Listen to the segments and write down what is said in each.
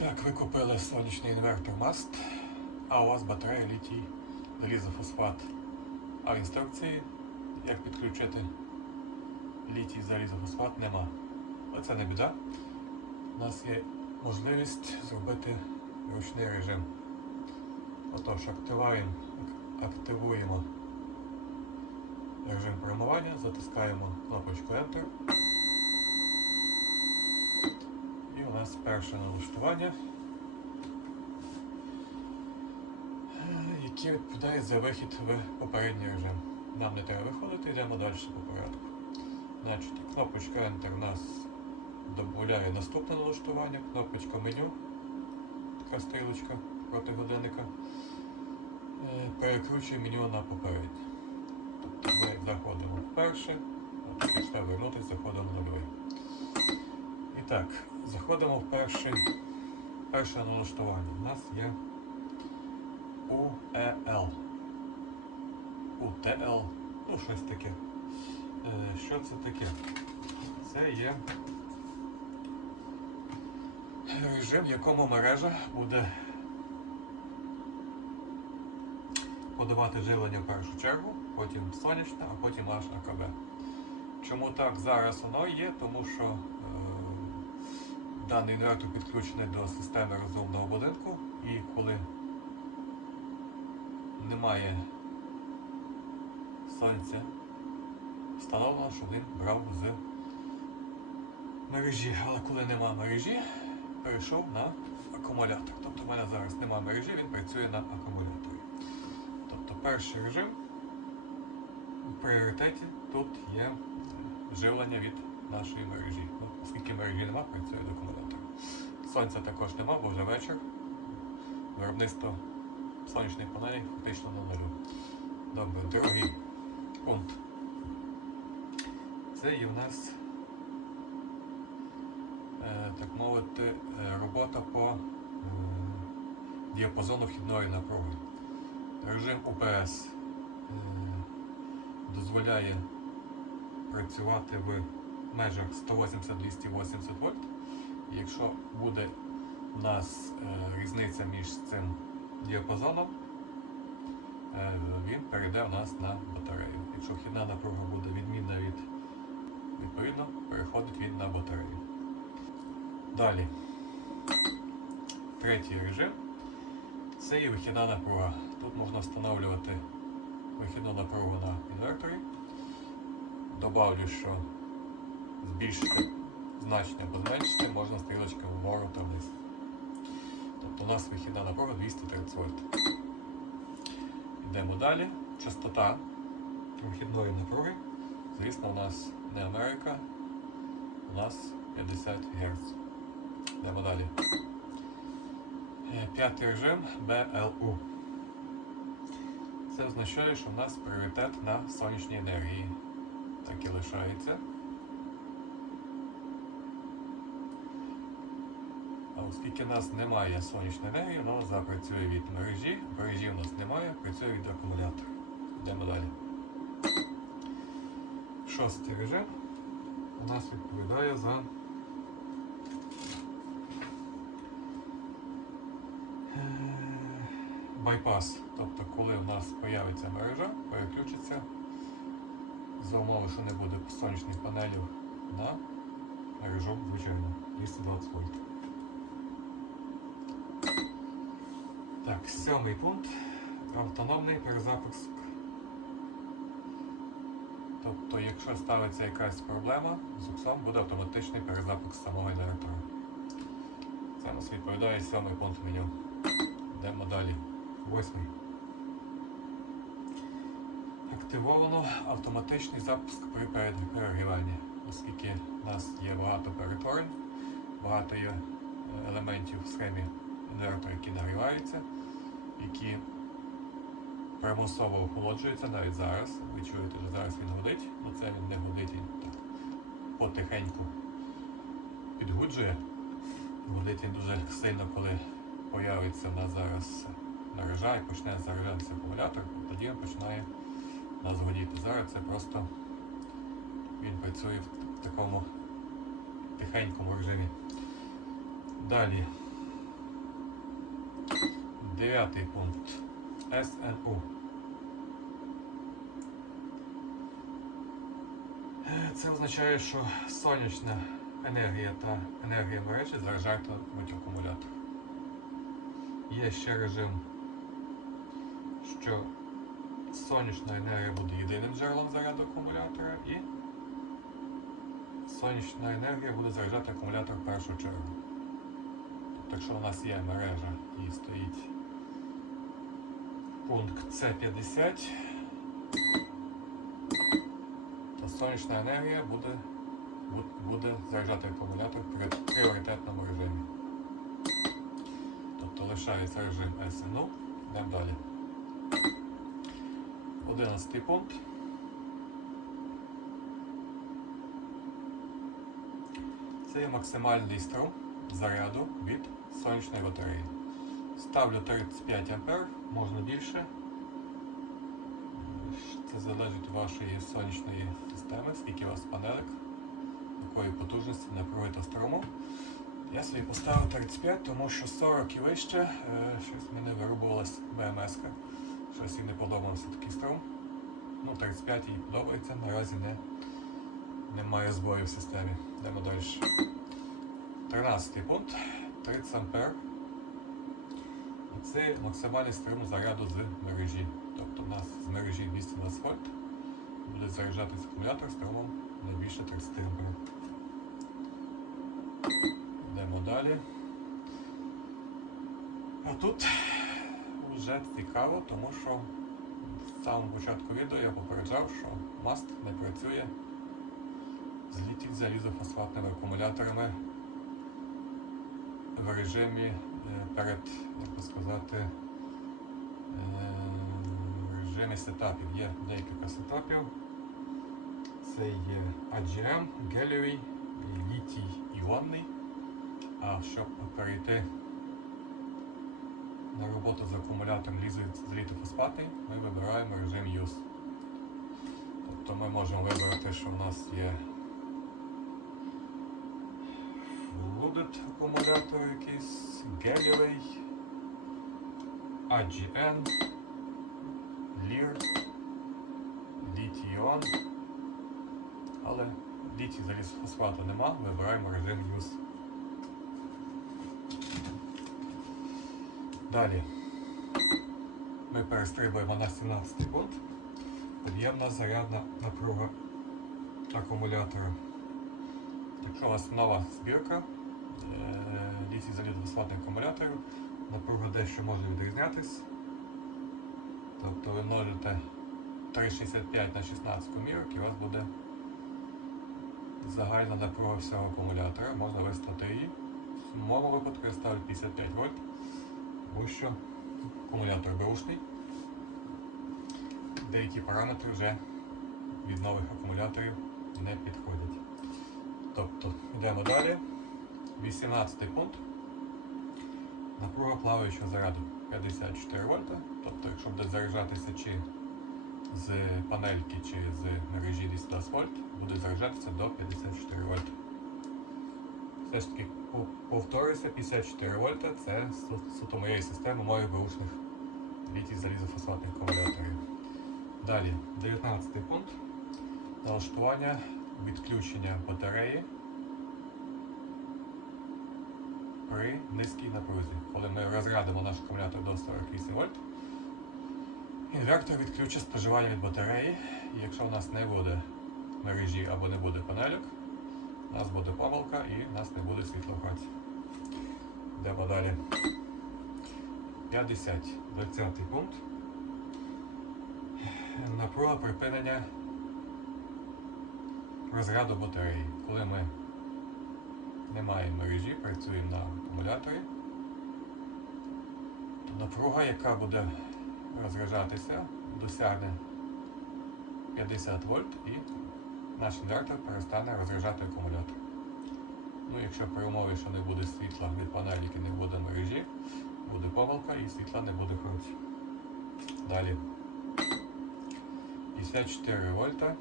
Так, ви купили сонячний інвертор Mast, а у вас батарея літій залізофосфат. А інструкції, як підключити літій залізофосфат, нема. Але це не біда. У нас є можливість зробити ручний режим. Отож, активуємо, активуємо режим промивання, затискаємо кнопочку Enter. І у нас перше налаштування, яке відповідає за вихід в попередній режим. Нам не треба виходити, йдемо далі по порядку. Значить, кнопочка Enter нас додає наступне налаштування, кнопочка меню, така стрілочка проти годинника, е, перекручує меню на попереднє. Тобто ми заходимо в перше, треба вернутися, заходимо на другий. І так, заходимо в перший, перше налаштування. У нас є UEL. UTL, ну щось таке. Е, Що це таке? Це є режим, в якому мережа буде подавати живлення в першу чергу, потім сонячне, а потім аж АКБ. Чому так зараз воно є? Тому що е, даний інвертор підключений до системи розумного будинку і коли немає сонця, встановлено, що він брав з мережі. Але коли нема мережі, перейшов на акумулятор. Тобто в мене зараз нема мережі, він працює на акумуляторі. Тобто перший режим в пріоритеті тут є живлення від нашої мережі. Оскільки мережі нема, працює до. Сонця також нема, бо вже вечір. Виробництво сонячних панелей фактично на нулю. Добре, другий пункт. Це є в нас, е, так мовити, е, робота по діапазону вхідної напруги. Режим УПС дозволяє працювати в межах 180-280 вольт. І якщо буде у нас е, різниця між цим діапазоном, е, він перейде у нас на батарею. Якщо вхідна напруга буде відмінна від відповідно, переходить він на батарею. Далі. Третій режим це є вихідна напруга. Тут можна встановлювати вихідну напругу на інверторі. Добавлю, що збільшити значення або можна стрілочка вгору та вниз. Тобто у нас вихідна напруга 230 вольт. Йдемо далі. Частота вихідної напруги. Звісно, у нас не Америка, у нас 50 Гц. Йдемо далі. Е, П'ятий режим BLU. Це означає, що в нас пріоритет на сонячній енергії. Так і лишається. А оскільки нас немає сонячної енергії, воно запрацює від мережі. Мережі у нас немає, працює від акумулятора. Йдемо далі. Шостий режим у нас відповідає за байпас. Тобто, коли в нас з'явиться мережа, переключиться за умови, що не буде сонячних панелів на мережу, звичайно, 220 вольт. Так, сьомий пункт. Автономний перезапуск. Тобто, якщо ставиться якась проблема, з уксом буде автоматичний перезапуск самого інвертора. Це нас відповідає сьомий пункт меню. Йдемо далі. Восьмий. Активовано автоматичний запуск при перегріванні, оскільки в нас є багато перетворень, багато є е, елементів в схемі інвертора, які нагріваються, які примусово охолоджуються навіть зараз. Ви чуєте, що зараз він гудить, але це він не гудить, він так потихеньку підгуджує. Гудить він дуже сильно, коли появиться в нас зараз мережа і почне заряджатися акумулятор, тоді він починає нас гудіти. Зараз це просто він працює в такому тихенькому режимі. Далі Дев'ятий пункт. СНУ. Це означає, що сонячна енергія та енергія мережі заряджатимуть акумулятор. Є ще режим, що сонячна енергія буде єдиним джерелом заряду акумулятора і сонячна енергія буде заряджати акумулятор в першу чергу. Тобто, якщо у нас є мережа і стоїть пункт С50, то сонячна енергія буде, бу- буде заряджати акумулятор при пріоритетному режимі. Тобто лишається режим СНУ. Йдемо далі. Одинадцятий пункт. Це максимальний струм заряду від сонячної батареї. Ставлю 35 А, можна більше. Це залежить від вашої сонячної системи, скільки у вас панелек, якої потужності, напруги та струму. Я собі поставив 35, тому що 40 і вище е, щось мене вирубувалась БМС. -ка. Щось їй не подобався такий струм. Ну, 35 їй подобається, наразі не, немає збою в системі. Йдемо далі. 13 пункт 30 ампер. Це максимальний струм заряду з мережі. Тобто у нас з мережі 220 вольт буде заряджатися акумулятор струмом не більше 30 ампер. Йдемо далі. А тут вже цікаво, тому що в самому початку відео я попереджав, що маст не працює з літій залізофосфатними акумуляторами в режимі перед, як би сказати, режимі сетапів. Є декілька сетапів. Це є AGM, і літій іонний. А щоб перейти на роботу з акумулятором з літофосфатний, ми вибираємо режим Use. Тобто ми можемо вибрати, що в нас є Flooded акумулятор якийсь, Galilei, AGN, Lear, Lithion. Але літій заліз фосфату нема, вибираємо режим Use. Далі ми перестрибуємо на 17 пункт. Об'ємна зарядна напруга акумулятора. Якщо у вас нова збірка літій залізофосфатних акумуляторів, напруга дещо може відрізнятись. Тобто ви множите 3,65 на 16 комірок і у вас буде загальна напруга всього акумулятора. Можна виставити її. В моєму випадку я ставлю 55 вольт, тому що акумулятор беушний. Деякі параметри вже від нових акумуляторів не підходять. Тобто йдемо далі. 18 пункт. Напруга плаваючого заряду 54 вольта. Тобто, якщо буде заряджатися чи з панельки, чи з мережі 220 вольт, буде заряджатися до 54 вольта. Все ж таки по- повторюся, 54 вольта це суто моєї системи моїх беушних літій залізофосфатних акумуляторів. Далі, 19 пункт. Налаштування відключення батареї при низькій напрузі. Коли ми розрядимо наш акумулятор до 48 вольт, інвертор відключить споживання від батареї, і якщо у нас не буде мережі або не буде панельок, у нас буде помилка і у нас не буде світла в хаті. Йдемо далі. 50. 20 пункт. Напруга припинення розряду батареї. Коли ми не маємо мережі, працюємо на акумуляторі, напруга, яка буде розряджатися, досягне 50 вольт і наш інвертор перестане розряджати акумулятор. Ну, якщо при умові, що не буде світла від панеліки, не буде мережі, буде помилка і світла не буде в. Далі. 54 вольта.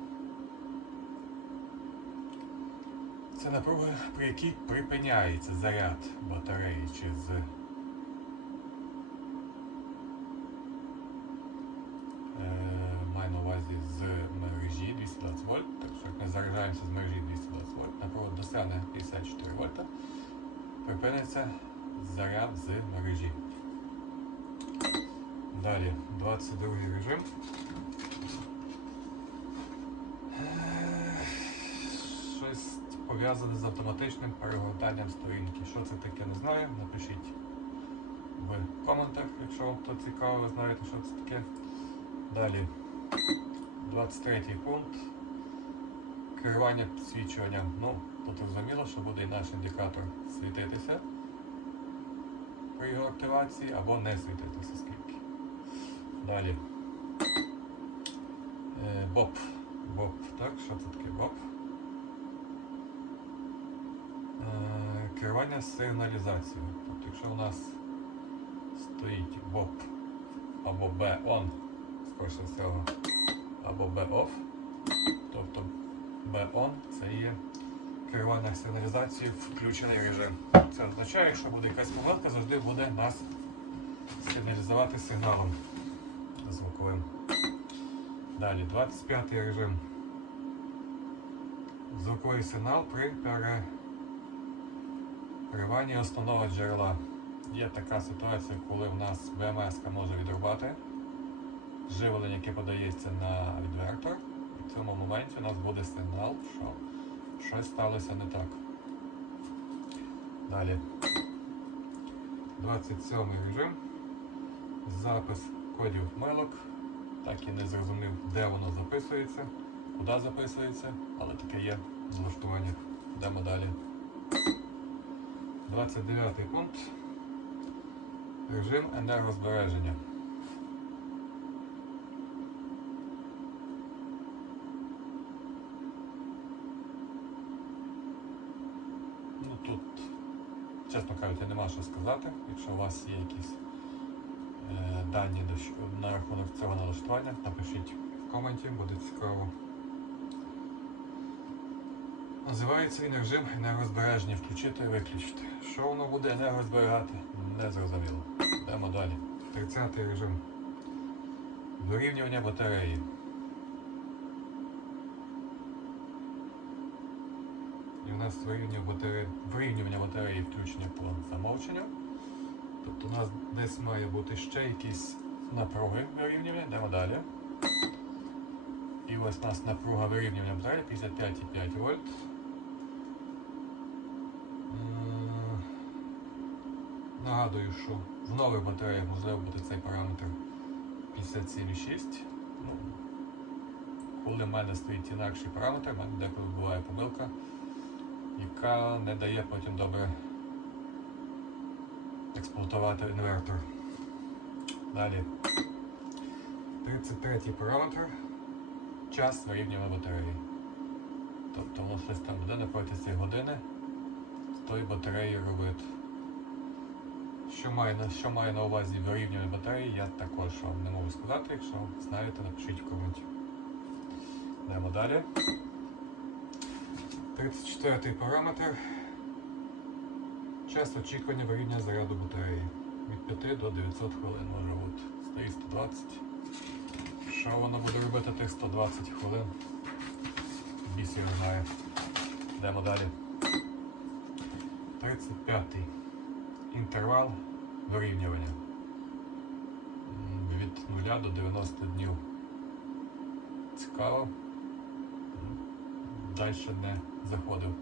Це напруга, при якій припиняється заряд батареї через з е, маю на увазі з мережі 220 вольт, так що як ми заряджаємося з мережі 220 вольт, напруга досягне 54 вольта, припиниться заряд з мережі. Далі 22 режим. Пов'язане з автоматичним перегортанням сторінки. Що це таке, не знаю. Напишіть в коментах, якщо вам то цікаво, ви знаєте, що це таке. Далі, 23 пункт. Керування підсвічуванням. Ну, тут зрозуміло, що буде і наш індикатор світитися при його активації або не світитися скільки. Далі. Е, Боб. Боб. Так, що це таке Боб? Керування сигналізацією. Тобто, якщо у нас стоїть Боб або B-on, скоріше всього, або B-off, тобто B-on це є керування сигналізацією включений режим. Це означає, що буде якась помилка, завжди буде нас сигналізувати сигналом звуковим. Далі, 25 режим. Звуковий сигнал при перериванні основного джерела. Є така ситуація, коли в нас ВМС може відрубати живлення, яке подається на відвертор. І в цьому моменті у нас буде сигнал, що щось сталося не так. Далі. 27 режим. Запис кодів милок. Так і не зрозумів, де воно записується, куди записується, але таке є в. Йдемо далі. 29 пункт. Режим енергозбереження. Ну тут, чесно кажучи, нема що сказати. Якщо у вас є якісь е, дані на рахунок цього налаштування, напишіть в коменті, буде цікаво. Називається він режим енергозбереження. Включити і виключити. Що воно буде енергозберігати? Не зрозуміло. Йдемо далі. 30 режим. Вирівнювання батареї. І у нас батареї, вирівнювання батареї включення по замовченню. Тобто у нас десь має бути ще якісь напруги вирівнювання. Йдемо далі. І ось у нас напруга вирівнювання батареї 55,5 вольт. Нагадую, що в нових батареях можливо бути цей параметр 57,6. Ну, коли в мене стоїть інакший параметр, в мене деколи буває помилка, яка не дає потім добре експлуатувати інвертор. Далі. 33 параметр. Час вирівнювання батареї. Тобто воно щось там буде на протязі години з тої батареї робити. Що має, на- що має на увазі вирівнювання батареї, я також вам не можу сказати. Якщо знаєте, напишіть в коменті. Йдемо далі. 34 параметр. Час очікування вирівняння заряду батареї. Від 5 до 900 хвилин може бути. Стоїть 120. Що воно буде робити тих 120 хвилин? Біс його знає. Йдемо далі. 35. Інтервал вирівнювання. Від 0 до 90 днів. Цікаво. Далі не заходив.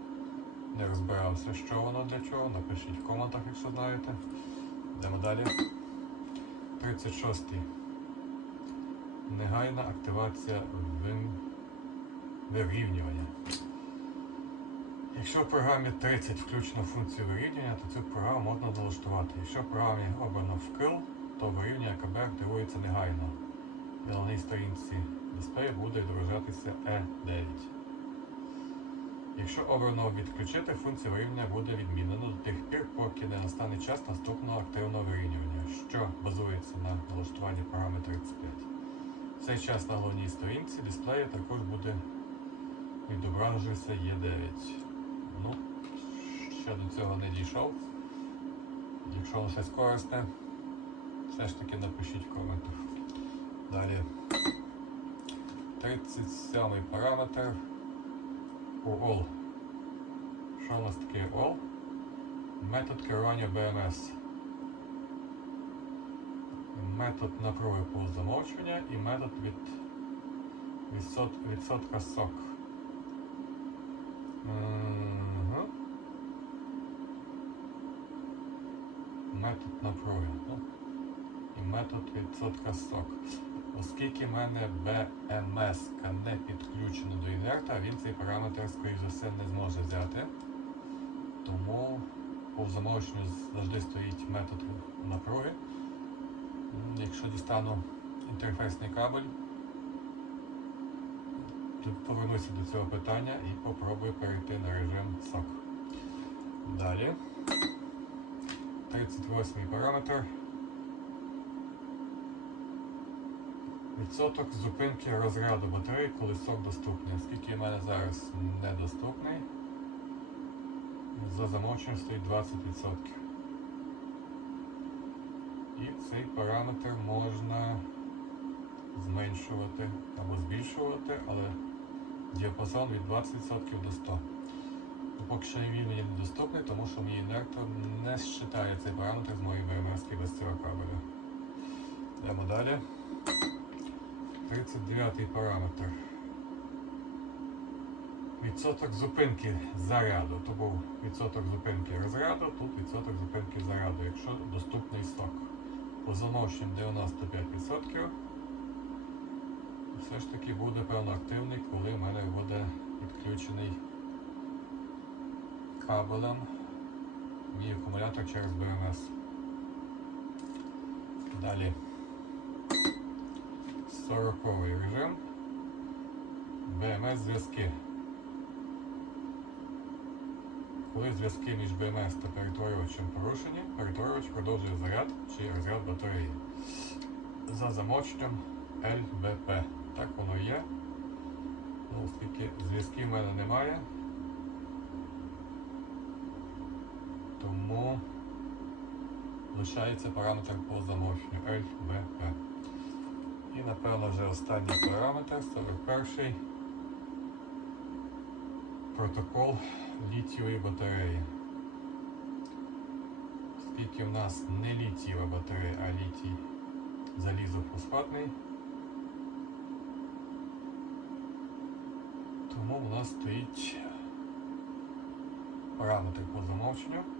Не розбирався, що воно для чого. Напишіть в коментах, якщо знаєте. Йдемо далі. 36. Негайна активація вирівнювання. Якщо в програмі 30 включено функцію вирівнювання, то цю програму можна налаштувати. Якщо в програмі обрано вкил, то вирівнювання КБ активується негайно. На головній сторінці дисплею буде відображатися E9. Якщо обрано відключити, функція вирівнювання буде відмінена до тих пір, поки не настане час наступного активного вирівнювання, що базується на налаштуванні програми 35. В цей час на головній сторінці дисплею також буде відображуватися Е9. Ну, ще до цього не дійшов. Якщо воно щось корисне, все ж таки напишіть в коментах. Далі. 37 параметр у all. Що у нас таке all? Метод керування БМС. Метод напруги по замовчування і метод від відсот, відсотка сок. Мгм. Метод напруги. І метод відсотка сок. Оскільки в мене БМС не підключено до інвертора, він цей параметр, скоріш за все, не зможе взяти. Тому по замовченню завжди стоїть метод напруги. Якщо дістану інтерфейсний кабель, то повернуся до цього питання і попробую перейти на режим SOC. Далі. 38 параметр. Відсоток зупинки розряду батареї, коли сок доступний. Оскільки в мене зараз недоступний, за замовченням стоїть 20%. І цей параметр можна зменшувати або збільшувати, але діапазон від 20% до 100%. Поки що він мені недоступний, тому що мій інвертор не считає цей параметр з моєї БМС без цього кабеля. Йдемо далі. 39-й параметр. Відсоток зупинки заряду. То був відсоток зупинки розряду, тут відсоток зупинки заряду, якщо доступний сок. По замовченням 95%. Все ж таки буде певно активний, коли в мене буде підключений кабелем мій акумулятор через БМС. Далі. 40 режим. БМС зв'язки. Коли зв'язки між БМС та перетворювачем порушені, перетворювач продовжує заряд чи розряд батареї. За замовченням LBP. Так воно є. Ну, оскільки зв'язків в мене немає. Лишається параметр по замовченню LBP. І напевно вже останній параметр, 41 протокол літієвої батареї. Оскільки в нас не літієва батарея, а літій залізофосфатний, тому в нас стоїть параметр по замовченню.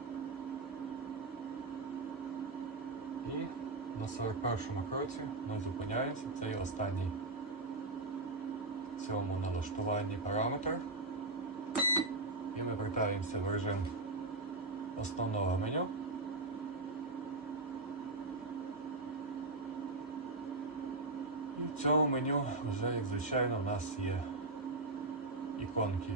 І на 41-му кроці ми зупиняємося. Це є останній в цьому налаштуванні параметр. І ми вертаємося в режим основного меню. І в цьому меню вже, як звичайно, в нас є іконки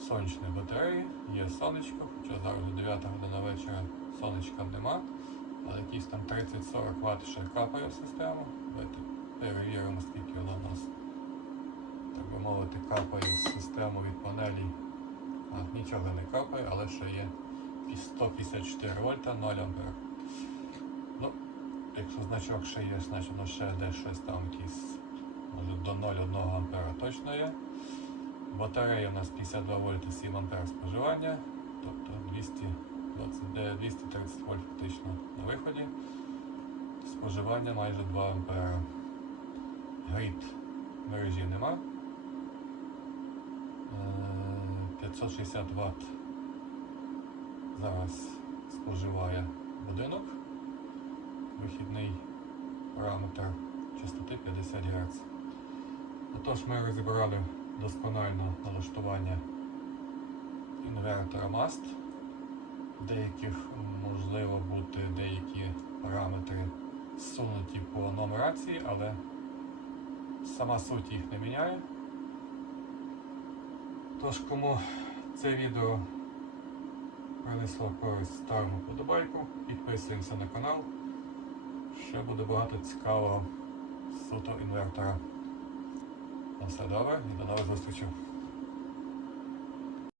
сонячної батареї, є сонечко, хоча зараз вже 9 година вечора сонечка нема, але якісь там 30-40 Вт ще капає в систему. Давайте перевіримо, скільки воно в нас, так би мовити, капає з системи від панелі. А, нічого не капає, але ще є 154 вольта 0 ампер. Ну, якщо значок ще є, значить воно ще десь щось там якісь, може до 0,1 ампера точно є. Батарея у нас 52 вольти 7 ампер споживання, тобто 229, 230 вольт фактично на виході. Споживання майже 2 ампера. Грід мережі нема. Е, 560 Вт зараз споживає будинок. Вихідний параметр частоти 50 Гц. Отож ми розібрали досконально налаштування інвертора MAST. Деяких можливо бути деякі параметри зсунуті по нумерації, але сама суть їх не міняє. Тож, кому це відео принесло користь, ставимо подобайку, підписуємося на канал. Ще буде багато цікавого суто інвертора. На все добре і до нових зустрічей.